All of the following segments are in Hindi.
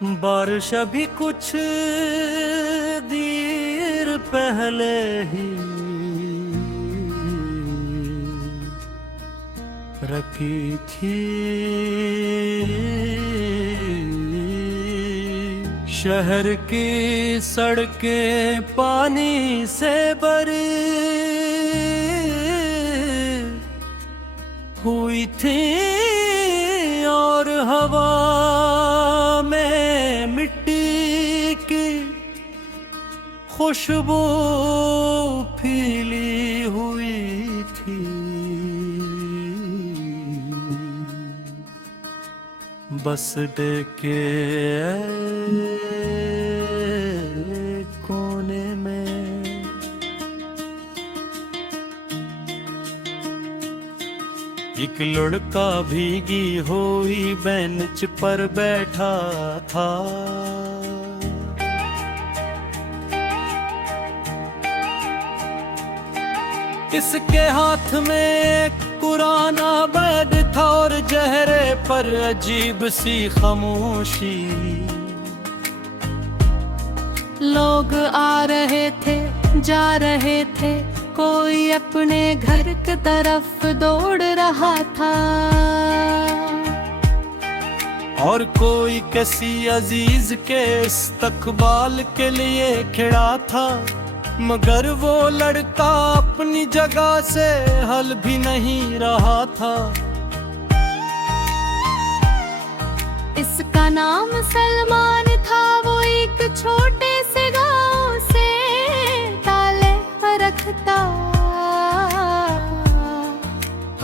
बारिश अभी कुछ देर पहले ही रखी थी। शहर की सड़कें पानी से भरी हुई थी और हवा में मिट्टी की खुशबू फैली हुई थी। बस के कोने में एक लड़का भीगी हुई बेंच पर बैठा था। इसके हाथ में एक पुराना बैग था और चेहरे पर अजीब सी खामोशी। लोग आ रहे थे जा रहे थे, कोई अपने घर की तरफ दौड़ रहा था और कोई किसी अजीज के इस्तकबाल के लिए खड़ा था। मगर वो लड़का अपनी जगह से हल भी नहीं रहा था। इसका नाम सलमान था, वो एक छोटे से गांव से ताले रखता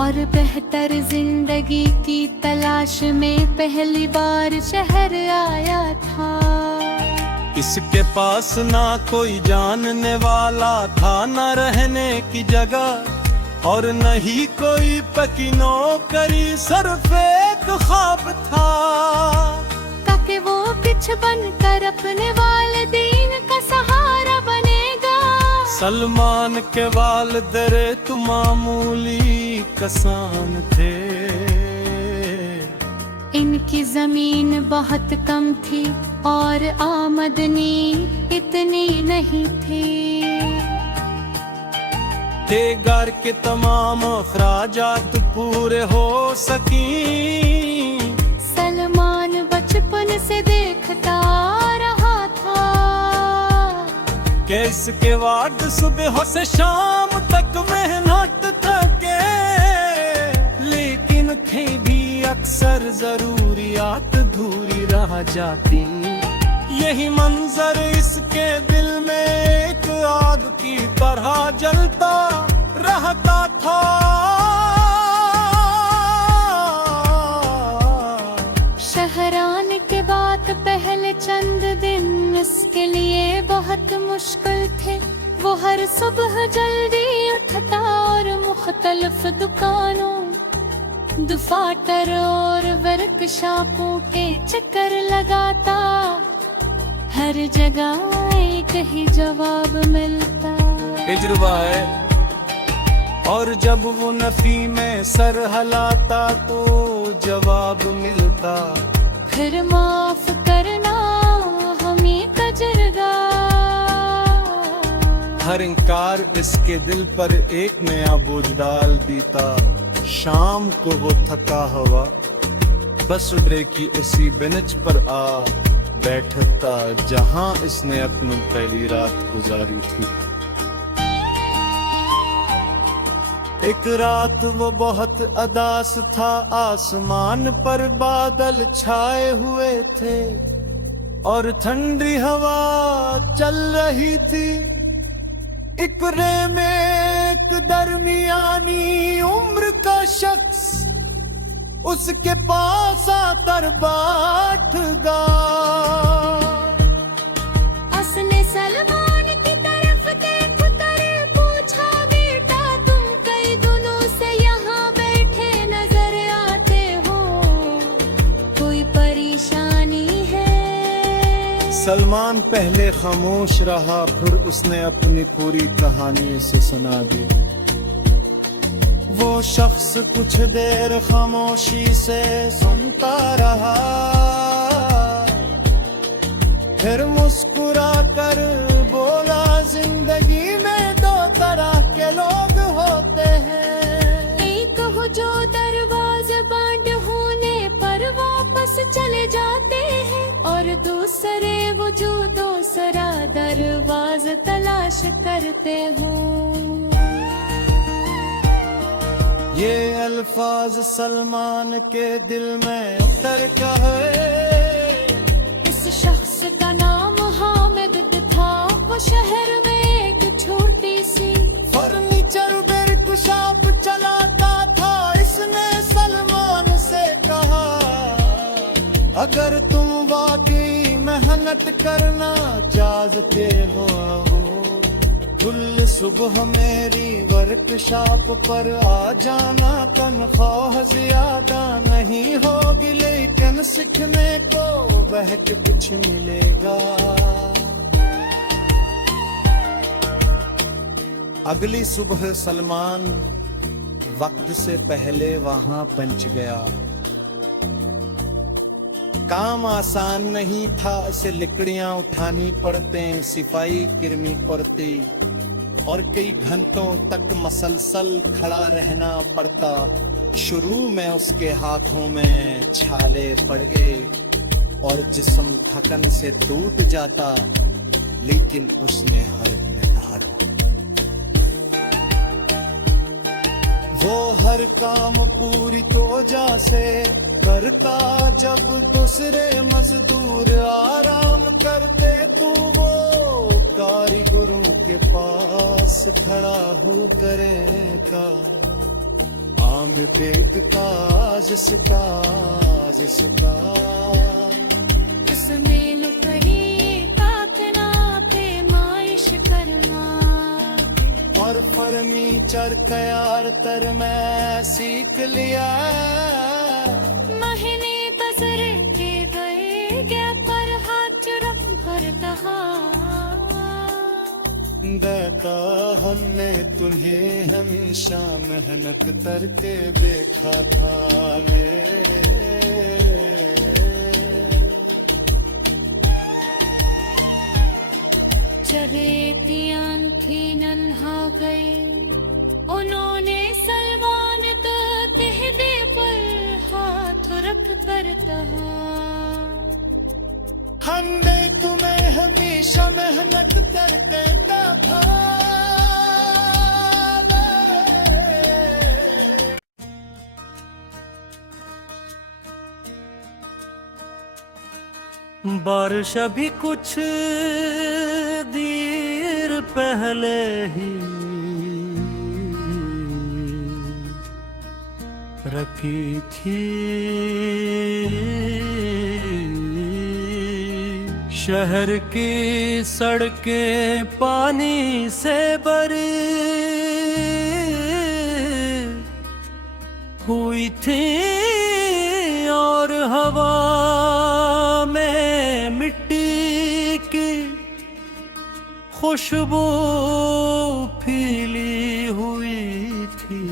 और बेहतर जिंदगी की तलाश में पहली बार शहर आया था। इसके पास ना कोई जानने वाला था, ना रहने की जगह और न ही कोई पक्की नौकरी, सिर्फ एक ख्वाब था ताकि वो कुछ बनकर अपने वालिदैन का सहारा बनेगा। सलमान के वालिदैन तो मामूली किसान थे। इनकी जमीन बहुत कम थी और आमदनी इतनी नहीं थी। घर के तमाम अखराजात पूरे हो सकी। सलमान बचपन से देखता रहा था कि इसके वार्ड सुबह से शाम तक मेहनत थके, लेकिन थे भी अक्सर जरूरियात अधूरी रह जाती। यही मंजर इसके दिल में एक आग की तरह जलता रहता था। शहर आने के बाद पहले चंद दिन इसके लिए बहुत मुश्किल थे। वो हर सुबह जल्दी उठता और मुख्तलिफ दुकानों, दफातर और वर्कशॉपों के चक्कर लगाता। हर जगह एक ही जवाब मिलता, तजुर्बा है। और जब वो नफी में सर हलाता तो जवाब मिलता, फिर माफ करना हमें तजुर्बा। हर इनकार इसके दिल पर एक नया बोझ डाल देता। शाम को वो थका हुआ बस उड़े की इसी बेंच पर आ बैठता जहां इसने अपनी पहली रात गुजारी थी। एक रात वो बहुत उदास था, आसमान पर बादल छाए हुए थे और ठंडी हवा चल रही थी। इकरे में एक दरमियानी उम्र का शख्स उसके पास आकर बैठ गया। उसने सलमान की तरफ देखकर पूछा, बेटा तुम कई दिनों से यहाँ बैठे नजर आते हो, कोई परेशानी है? सलमान पहले खामोश रहा, फिर उसने अपनी पूरी कहानी उसे सुना दी। वो शख्स कुछ देर खामोशी से सुनता रहा, फिर मुस्कुरा कर बोला, जिंदगी में दो तरह के लोग होते हैं। एक हो जो दरवाजा बंद होने पर वापस चले जाते हैं, और दूसरे वो जो दूसरा दरवाजा तलाश करते हो। ये अल्फाज सलमान के दिल में उतर गए। इस शख्स का नाम हामिद था, वो शहर में एक छोटी सी फर्नीचर वर्कशॉप चलाता था। इसने सलमान से कहा, अगर तुम वाकई मेहनत करना चाहते हो, कुल सुबह मेरी वर्कशॉप पर आ जाना। तनख्वाह ज्यादा नहीं होगी, लेकिन सीखने को बहुत कुछ मिलेगा। अगली सुबह सलमान वक्त से पहले वहां पहुंच गया। काम आसान नहीं था, इसे लकड़ियां उठानी पड़ते, सिफाई करनी पड़ती और कई घंटों तक मसलसल खड़ा रहना पड़ता। शुरू में उसके हाथों में छाले पड़ गए और जिस्म थकन से टूट जाता, लेकिन उसने हार न हारा। वो हर काम पूरी तोजा से करता। जब दूसरे मजदूर आराम करते तो वो कारीगरों के पास खड़ा हो करेगा। आम पेट का जिसका इसमें लुकड़ी ताकना पे माइश करना, और फर्नीचर तैयार तर मैं सीख लिया। महीने गुजरे के गए, गैप पर हाथ रख भरता देता। हमने तुम्हें हमेशा मेहनत करके देखा था। चरेतियां थी नन्हा गई, उन्होंने सलमान तो तिहदे पर हाथ रख कर कहा, हमने तुम्हें हमेशा मेहनत करके देखा। बारिश अभी कुछ देर पहले ही रखी थी। शहर की सड़कें पानी से भरी हुई थी और हवा में मिट्टी की खुशबू फैली हुई थी।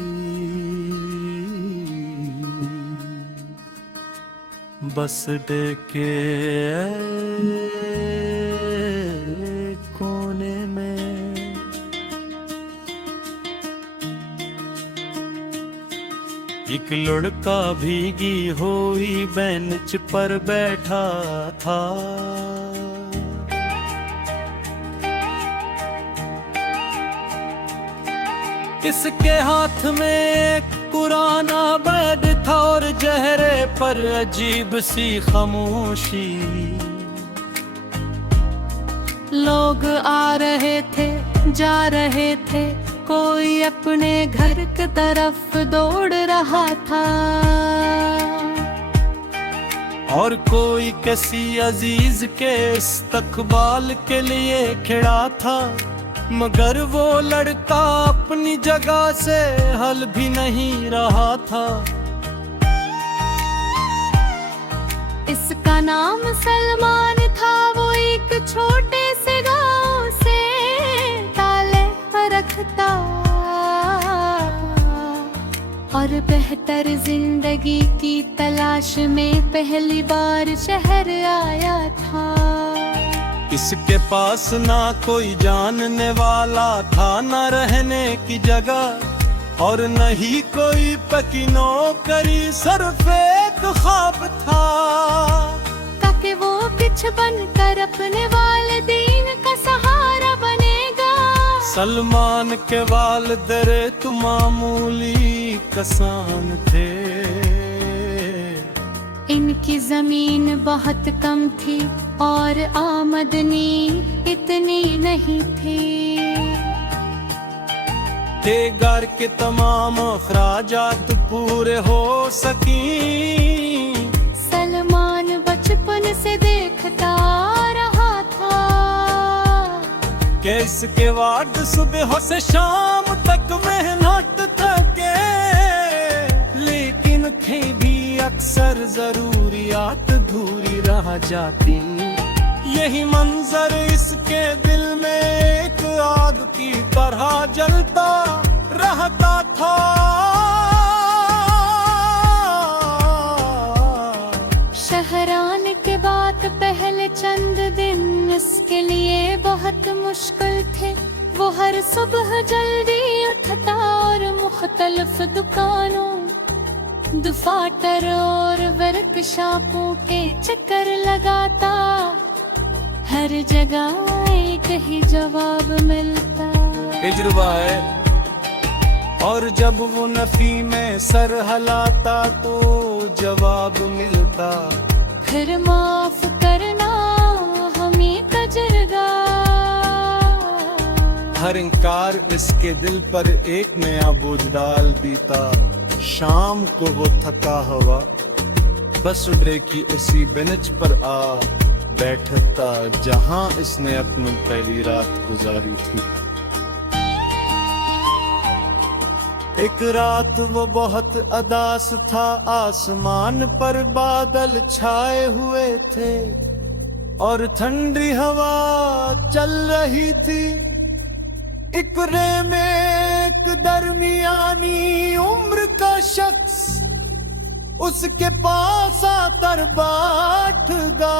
बस के कोने में एक लड़का भीगी हुई बेंच पर बैठा था। इसके हाथ में कुरान बैद था और चेहरे पर अजीब सी खामोशी। लोग आ रहे थे जा रहे थे, कोई अपने घर की तरफ दौड़ रहा था और कोई किसी अजीज के इस्तकबाल के लिए खड़ा था। मगर वो लड़का अपनी जगह से हल भी नहीं रहा था। इसका नाम सलमान था, वो एक छोटे से गांव से ताले रखता और बेहतर जिंदगी की तलाश में पहली बार शहर आया था। इसके पास ना कोई जानने वाला था, ना रहने की जगह और नहीं कोई पकी नौकरी, सिर्फ एक ख्वाब था ताकि वो कुछ बनकर अपने वालिदैन का सहारा बनेगा। सलमान के वालिद तो मामूली किसान थे, इनकी जमीन बहुत कम थी और आमदनी इतनी नहीं थी। थे घर के तमाम अखराजात पूरे हो सकी, सलमान बचपन से देखता रहा था कि इसके बाद सुबह से शाम तक मेहनत थके, लेकिन थे भी अक्सर जरूरियात अधूरी रह जाती। यही मंजर इसके दिल में एक आग की तरह जलता रहता था। शहरान के बाद पहले चंद दिन इसके लिए बहुत मुश्किल थे। वो हर सुबह जल्दी उठता और मुख्तलिफ दुकानों, दफातर और वर्कशॉपों के चक्कर लगाता। हर जगह एक ही जवाब मिलता, तजुर्बा है। और जब वो नफी में सर हलाता तो जवाब मिलता, फिर माफ करना हमें तजुर्बा। हर इनकार इसके दिल पर एक नया बोझ डाल देता। शाम को वो थका हुआ बस उड़े की इसी बेंच पर आ बैठता जहां इसने अपनी पहली रात गुजारी थी। एक रात वो बहुत उदास था, आसमान पर बादल छाए हुए थे और ठंडी हवा चल रही थी। इकरे में एक दरमियानी उम्र का शख्स उसके पास आकर बैठ गया।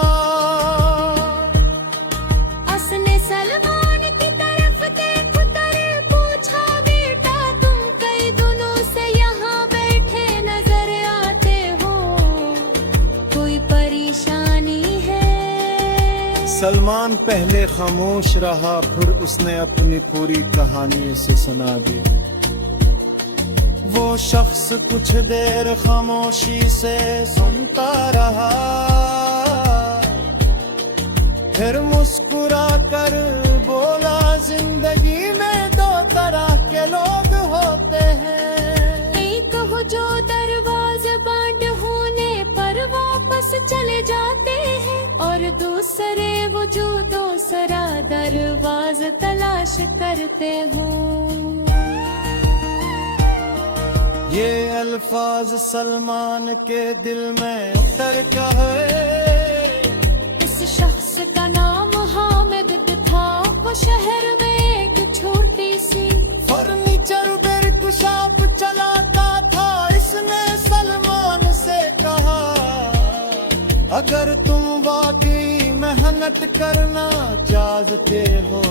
उसने सलमान की तरफ देख कर पूछा, बेटा तुम कई दिनों से यहाँ बैठे नजर आते हो, कोई परेशानी है? सलमान पहले खामोश रहा, फिर उसने अपनी पूरी कहानी उसे सुना दी। वो शख्स कुछ देर खामोशी से सुनता रहा, फिर मुस्कुरा कर बोला, जिंदगी में दो तरह के लोग होते हैं। एक हो जो दरवाजे बंद होने पर वापस चले जाते हैं, और दूसरे वो जो दूसरा दरवाजा तलाश करते हो। ये अल्फाज सलमान के दिल में उतर गए। इस शख्स का नाम हामिद था, वो शहर में एक छोटी सी फर्नीचर वर्कशॉप चलाता था। इसने सलमान से कहा, अगर तुम वाकई मेहनत करना चाहते हो,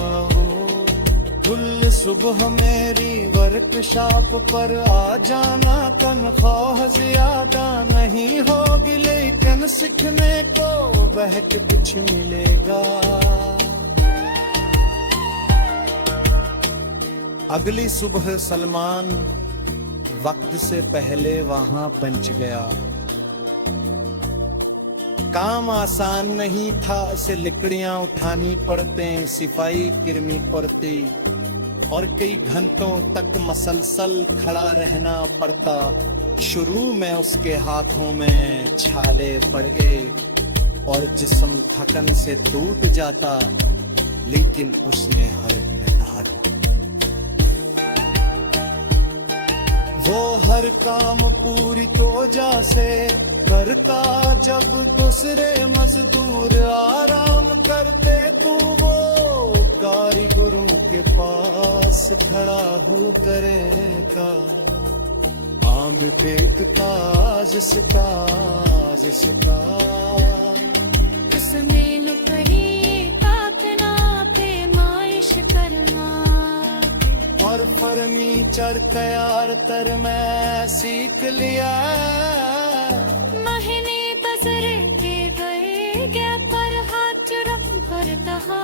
कुल सुबह मेरी वर्कशॉप पर आ जाना। तनख्वाह ज्यादा नहीं होगी, लेकिन सीखने को बहुत कुछ मिलेगा। अगली सुबह सलमान वक्त से पहले वहां पहुंच गया। काम आसान नहीं था, इसे लकड़ियां उठानी पड़ते, सिफाई करनी पड़ती और कई घंटों तक मसलसल खड़ा रहना पड़ता। शुरू में उसके हाथों में छाले पड़ गए और जिस्म थकन से टूट जाता, लेकिन उसने हर में धारा। वो हर काम पूरी तोजा से करता, जब दूसरे मजदूर आराम करते तो वो कारीगरों के पास खड़ा हो करेगा। आम देखता जिसका उसमें लुकड़ी का और फर्नीचर तैयार तर मैं सीख लिया। महीने तजरे के गए क्या पर हाथ रख कर कहा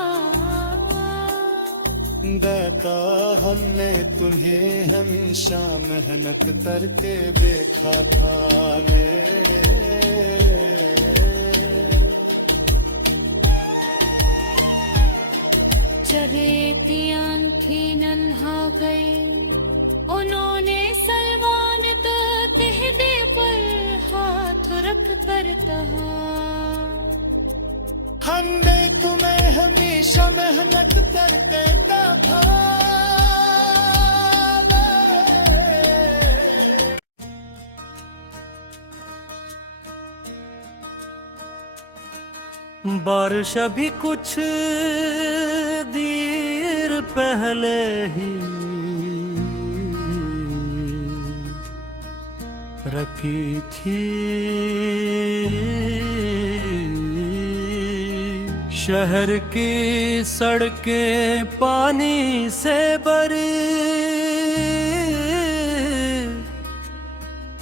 देता हमने तुम्हें हमेशा मेहनत करके देखा था मेरे। चरेती आंखें नन्हा गए उन्होंने सलमान तहदे पर हाथ रख कर कहा हमने तुम्हें हमेशा मेहनत करके देखा। बारिश अभी कुछ देर पहले ही रखी थी। शहर की सड़कें पानी से भरी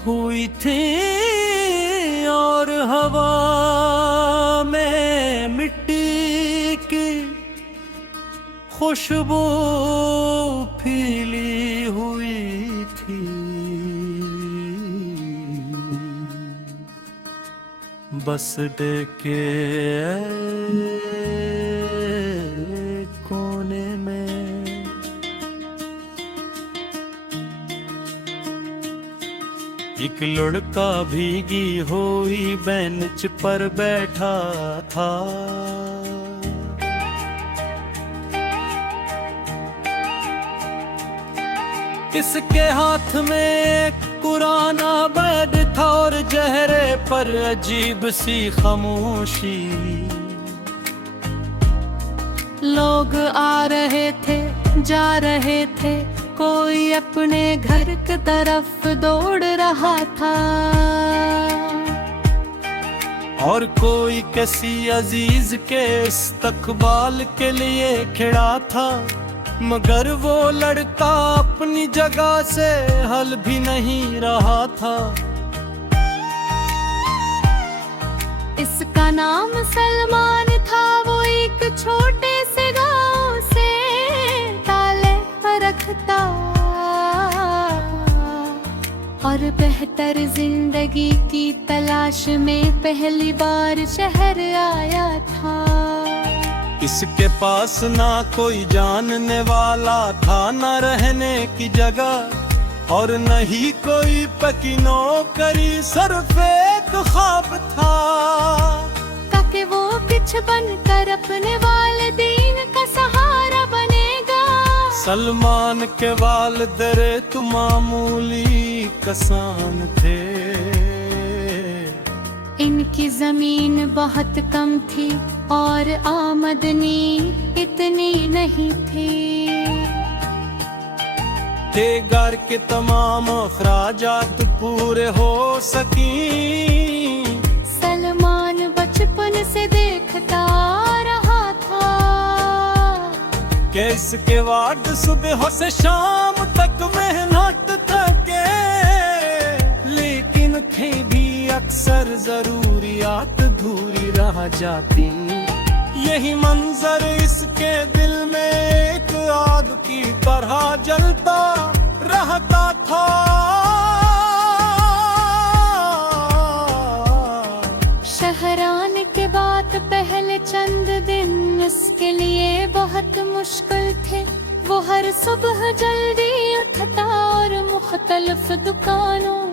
हुई थी और हवा में मिट्टी की खुशबू फैली हुई थी। बस देखे कोने में एक लड़का भीगी हुई बेंच पर बैठा था। इसके हाथ में पुराना बैग था और चेहरे पर अजीब सी खामोशी। लोग आ रहे थे जा रहे थे कोई अपने घर की तरफ दौड़ रहा था और कोई किसी अजीज के इस्तकबाल के लिए खड़ा था। मगर वो लड़का अपनी जगह से हल भी नहीं रहा था। इसका नाम सलमान था। वो एक छोटे से गांव से ताले रखता और बेहतर जिंदगी की तलाश में पहली बार शहर आया था। इसके पास ना कोई जानने वाला था, न रहने की जगह और न ही कोई पक्की नौकरी, सिर्फ एक ख्वाब था ताकि वो कुछ बनकर अपने वालिदैन का सहारा बनेगा। सलमान के वालिदैन तो मामूली किसान थे। इनकी जमीन बहुत कम थी और आमदनी इतनी नहीं थी के घर के तमाम अखराजात पूरे हो सकी। सलमान बचपन से देखता रहा था कि इसके बाद सुबह से शाम तक मेहनत थके, लेकिन फिर भी अक्सर जरूरियात अधूरी रह जाती। यही मंजर इसके दिल में एक आग की तरह जलता रहता था। शहर आने के बाद पहले चंद दिन उसके लिए बहुत मुश्किल थे। वो हर सुबह जल्दी उठता और मुख्तलिफ दुकानों,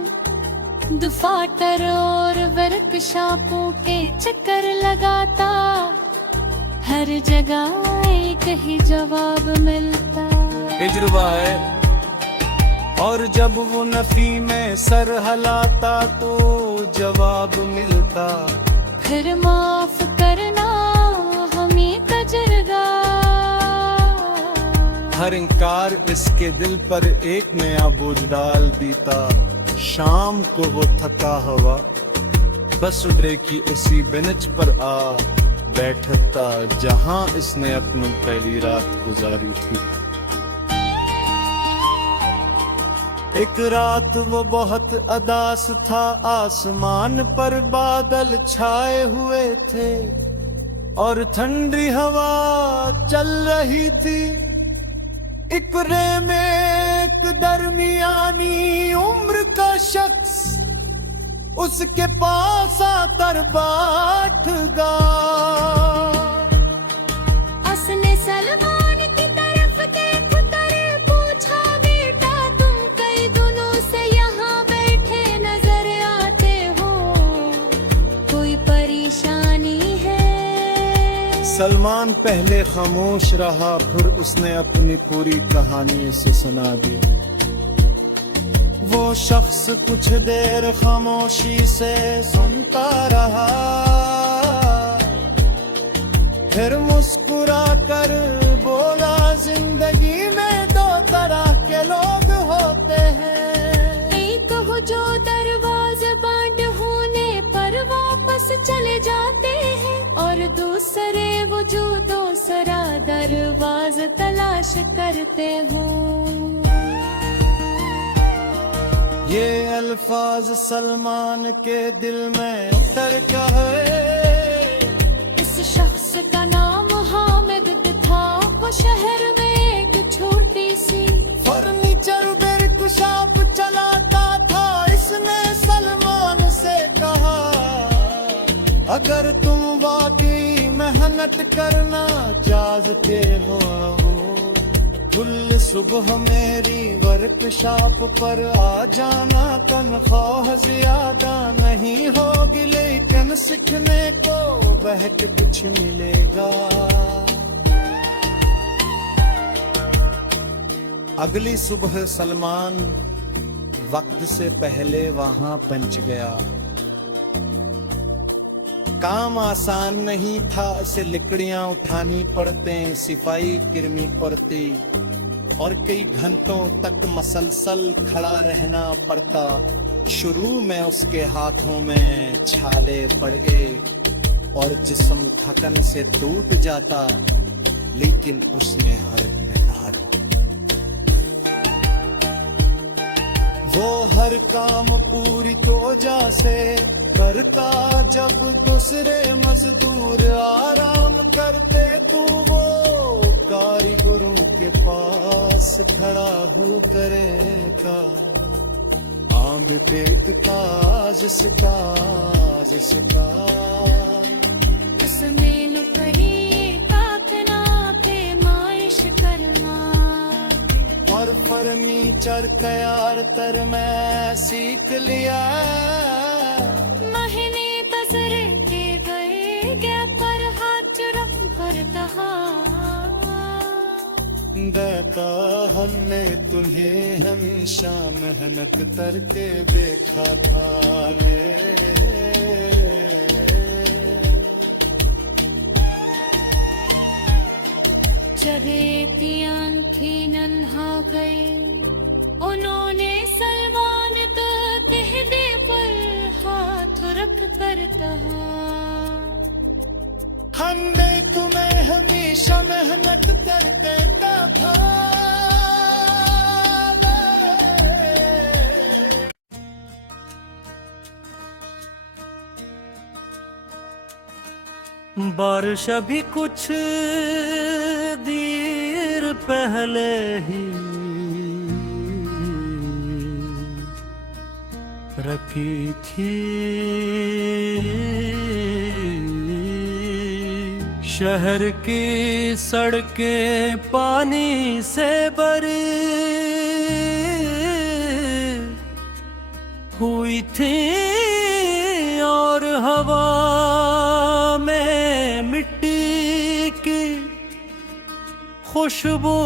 दफातर और वर्कशॉपों के चक्कर लगाता। हर जगह एक ही जवाब मिलता, तजुर्बा है। और जब वो नफी में सर हलाता तो जवाब मिलता, फिर माफ करना हमें तजुर्बा। हर इंकार इसके दिल पर एक नया बोझ डाल देता। शाम को वो थका हुआ बस उतरे की उसी बेंच पर आ बैठता जहां इसने अपनी पहली रात गुजारी थी। एक रात वो बहुत अदास था, आसमान पर बादल छाए हुए थे और ठंडी हवा चल रही थी। इकरे में एक दरमियानी उम्र का शख्स उसके पास आकर बैठ गया। उसने सलमान की तरफ देख कर पूछा, बेटा तुम कई दिनों से यहाँ बैठे नजर आते हो, कोई परेशानी है? सलमान पहले खामोश रहा, फिर उसने अपनी पूरी कहानी उसे सुना दी। वो शख्स कुछ देर खामोशी से सुनता रहा, फिर मुस्कुरा कर बोला, जिंदगी में दो तरह के लोग होते हैं। एक हो जो दरवाजे बंद होने पर वापस चले जाते हैं, और दूसरे वो जो दूसरा दरवाजा तलाश करते हो। ये अल्फाज सलमान के दिल में उतर गए। इस शख्स का नाम हामिद था, वो शहर में एक छोटी सी फर्नीचर वर्क शॉप चलाता था। इसने सलमान से कहा, अगर तुम वाकई मेहनत करना चाहते हो, कुल सुबह मेरी वर्कशॉप पर आ जाना। तनख्वाह ज्यादा नहीं होगी, लेकिन सीखने को बहक कुछ मिलेगा। अगली सुबह सलमान वक्त से पहले वहां पहुंच गया। काम आसान नहीं था, इसे लकड़ियां उठानी पड़ते, सिपाही किरमी पड़ती और कई घंटों तक मसलसल खड़ा रहना पड़ता। शुरू में उसके हाथों में छाले पड़ गए और जिस्म थकन से टूट जाता, लेकिन उसने हर में धारा। वो हर काम पूरी तोजा से करता, जब दूसरे मजदूर आराम करते तो वो कारीगरों के पास खड़ा हो करेगा। आम देखता जिसका इसमें नुकरी ताकना पे माइश करना, और फर्नीचर कयार तर मैं सीख लिया। महीने गुजर के गए, गैप पर हाथ रख कर कहा, देता हमने तुम्हें हमेशा मेहनत करके देखा था। चले की आंखें नन्हा गई, उन्होंने सलमान तो कहने पर हाथ रख कर कहा, हमने तुम्हें हमेशा मेहनत करके देखा। बारिश अभी कुछ देर पहले ही रखी थी, शहर की सड़कें पानी से भरी हुई थी और हवा में मिट्टी की खुशबू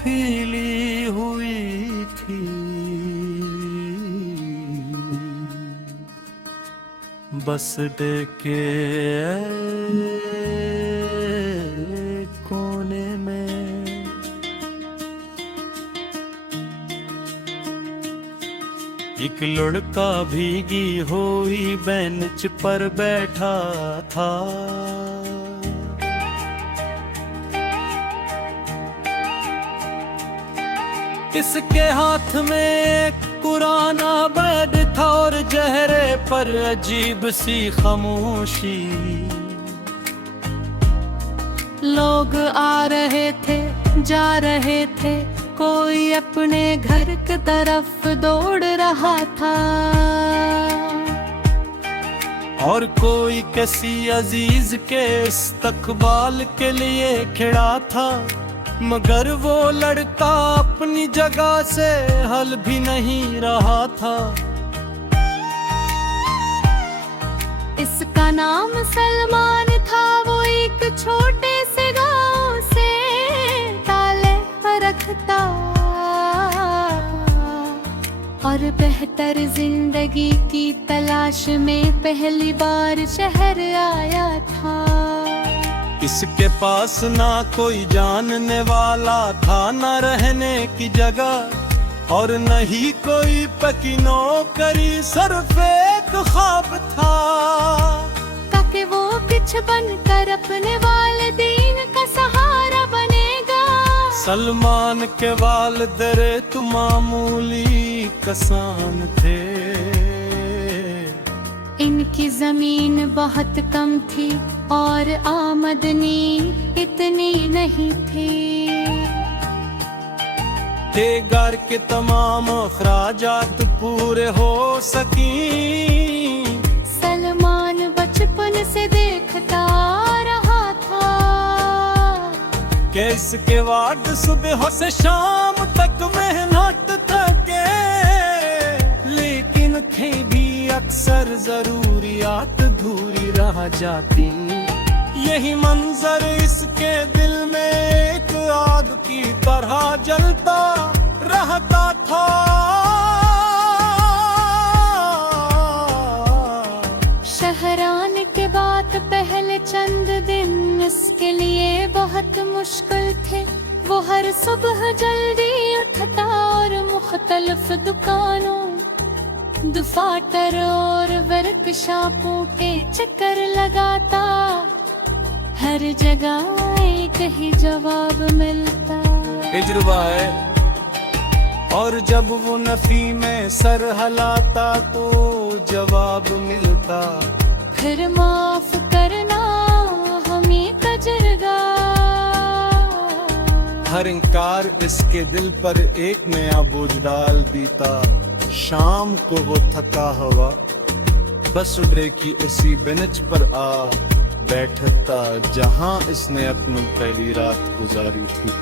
फैली हुई थी। बस देखे कोने में एक लड़का भीगी हुई बेंच पर बैठा था। इसके हाथ में एक पुराना बेड था और चेहरे पर अजीब सी खामोशी। लोग आ रहे थे जा रहे थे, कोई अपने घर की तरफ दौड़ रहा था और कोई किसी अजीज के इस्तकबाल के लिए खड़ा था। मगर वो लड़का अपनी जगह से हल भी नहीं रहा था। इसका नाम सलमान था, वो एक छोटे से गांव से ताले पर रखता और बेहतर जिंदगी की तलाश में पहली बार शहर आया था। इसके पास ना कोई जानने वाला था, ना रहने की जगह और न ही कोई पक्की नौकरी, सिर्फ एक ख्वाब था ताकि वो कुछ बनकर अपने वालिदैन का सहारा बनेगा। सलमान के वालिद तो मामूली किसान थे। इनकी जमीन बहुत कम थी और आमदनी इतनी नहीं थी थे घर के तमाम अखराजात पूरे हो सकी। सलमान बचपन से देखता रहा था कि इसके वार्ड सुबह से शाम तक मेहनत थके, लेकिन थे भी अक्सर जरूरियात अधूरी रह जाती। यही मंजर इसके दिल में एक आग की तरह जलता रहता था। शहर आने के बाद पहले चंद दिन इसके लिए बहुत मुश्किल थे। वो हर सुबह जल्दी उठता और मुख्तलिफ दुकानों, दफातर और वर्कशॉपों के चक्कर लगाता। हर जगह एक ही जवाब मिलता, तजुर्बा है। और जब वो नफी में सर हलाता तो जवाब मिलता, फिर माफ करना हमें तजर्बा। हर इनकार इसके दिल पर एक नया बोझ डाल देता। शाम को वो थका हुआ बस उड़े की इसी बेंच पर आ बैठता जहां इसने अपनी पहली रात गुजारी थी।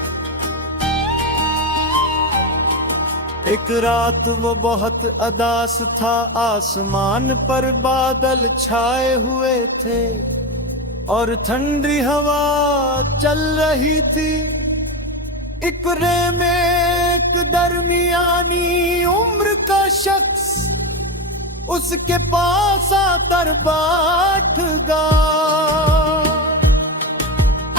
एक रात वो बहुत उदास था, आसमान पर बादल छाए हुए थे और ठंडी हवा चल रही थी। इकरे में एक दरमियानी उम्र का शख्स उसके पास आकर बैठ गया।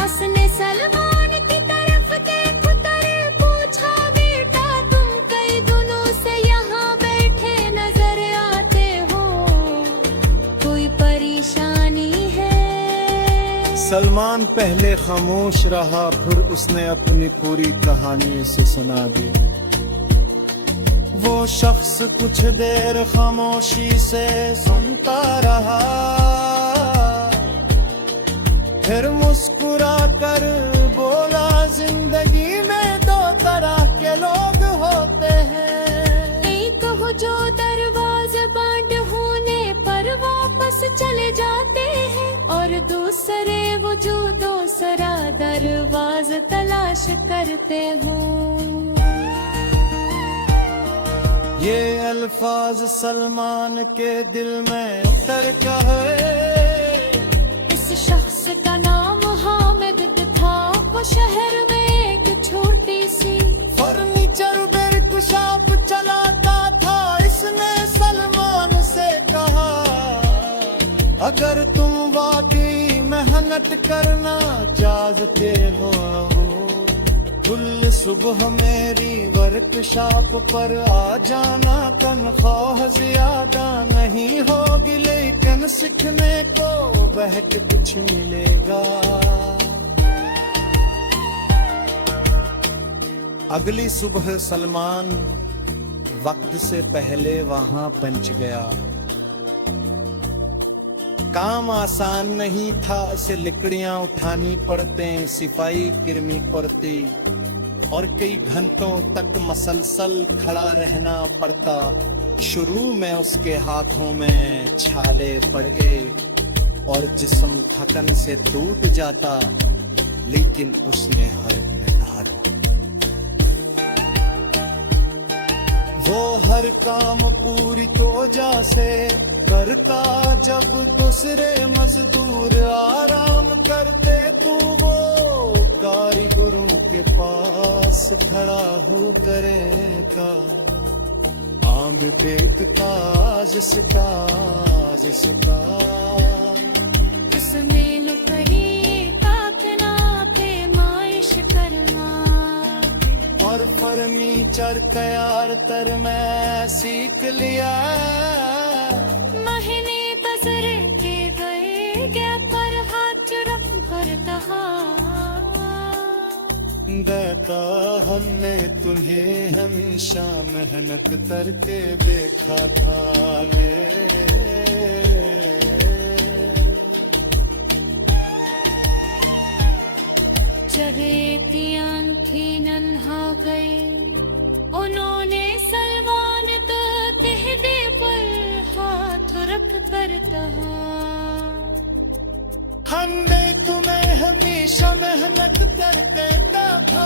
उसने सलमान की तरफ देखकर पूछा, बेटा तुम कई दिनों से यहाँ बैठे नजर आते हो, कोई परेशानी है? सलमान पहले खामोश रहा, फिर उसने अपनी पूरी कहानी से सुना दी। वो शख्स कुछ देर खामोशी से सुनता रहा, फिर मुस्कुरा कर बोला, जिंदगी में दो तरह के लोग होते हैं। एक हो जो दरवाजे बंद होने पर वापस चले जाते हैं, और दूसरे वो जो दूसरा दरवाजा तलाश करते हो। ये अल्फाज सलमान के दिल में उतर गए। इस शख्स का नाम हामिद था, वो शहर में एक छोटी सी फर्नीचर वर्कशॉप चलाता था। इसने सलमान से कहा, अगर तुम वाकई मेहनत करना चाहते हो, कुल सुबह मेरी वर्कशॉप पर आ जाना। तनख्वाह ज्यादा नहीं होगी, लेकिन सीखने को बहुत कुछ मिलेगा। अगली सुबह सलमान वक्त से पहले वहां पहुंच गया। काम आसान नहीं था, इसे लकड़ियां उठानी पड़ते, सिपाही किरमी पड़ती और कई घंटों तक मसलसल खड़ा रहना पड़ता। शुरू में उसके हाथों में छाले पड़ गए और जिस्म थकन से टूट जाता, लेकिन उसने हर में धारा। वो हर काम पूरी तोजा से करता, जब दूसरे मजदूर आराम करते तो वो कारीगरों के पास खड़ा हो करेगा। आम देखता जिसका उसमें लुकड़ी ताकना पे माइश करना और फर्नीचर तैयार तर मैं सीख लिया। महीने गुजर के गए गया पर हाथ रख कर कहा देता हमने तुम्हें हमेशा मेहनत करके देखा था मेरे। जब एक आंखें नन्हा गई, उन्होंने सलमान तो तिहदे पर हाथ रख कर कहा हमने तुम्हें हमेशा मेहनत करके देखा